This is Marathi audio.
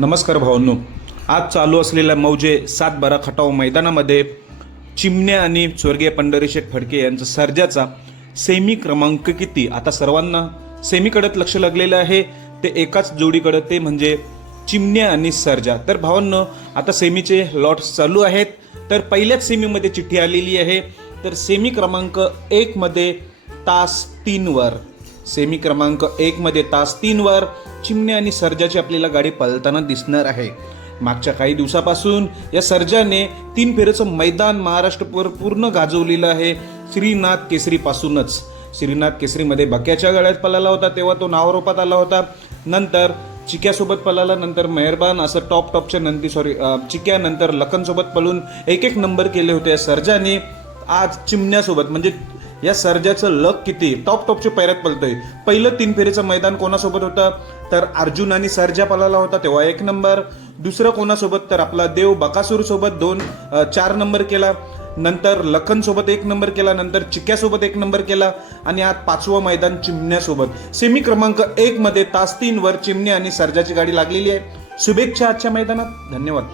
नमस्कार भावांनो. आज चालू असलेल्या मौजे सात बारा खटाव मैदानामध्ये चिमण्या आणि स्वर्गीय पंढरीशेठ फडके यांचा सर्जाचा सेमी क्रमांक किती? आता सर्वांना सेमीकडत लक्ष लागलेलं आहे. ते एकाच जोडीकडं ते म्हणजे चिमण्या आणि सर्जा. तर भावांनो आता सेमीचे लॉट्स चालू आहेत. तर पहिल्याच सेमीमध्ये चिठ्ठी आलेली आहे. तर सेमी क्रमांक एकमध्ये तास तीनवर. सेमी क्रमांक एकमध्ये तास तीनवर चिमणे आणि सर्जाची आपल्याला गाडी पळताना दिसणार आहे. मागच्या काही दिवसापासून या सर्जाने तीन फेरीचं मैदान महाराष्ट्रभर पूर्ण गाजवलेलं आहे. श्रीनाथ केसरीपासूनच. श्रीनाथ केसरीमध्ये बक्याच्या गळ्यात पळाला होता तेव्हा तो नावरोपात आला होता. नंतर चिक्यासोबत पळाला नंतर मेहरबान असं टॉप टॉपच्या नंदी सॉरी चिक्यानंतर लखनसोबत पळून एक एक नंबर केले होते या सर्जाने. आज चिमण्यासोबत म्हणजे या सर्जाचं लक किती? टॉप टॉपच्या पैऱ्यात पलतोय. पहिलं तीन फेरीचं मैदान कोणासोबत होतं? तर अर्जुन आणि सर्जा पलाला होता तेव्हा एक नंबर. दुसरं कोणासोबत? तर आपला देव बकासूर सोबत दोन चार नंबर केला. नंतर लखन सोबत एक नंबर केला नंतर चिक्यासोबत एक नंबर केला आणि आज पाचवं मैदान चिमण्यासोबत. सेमी क्रमांक एक मध्ये तास तीन वर चिमण्या आणि सर्जाची गाडी लागलेली आहे. शुभेच्छा आजच्या मैदानात. धन्यवाद.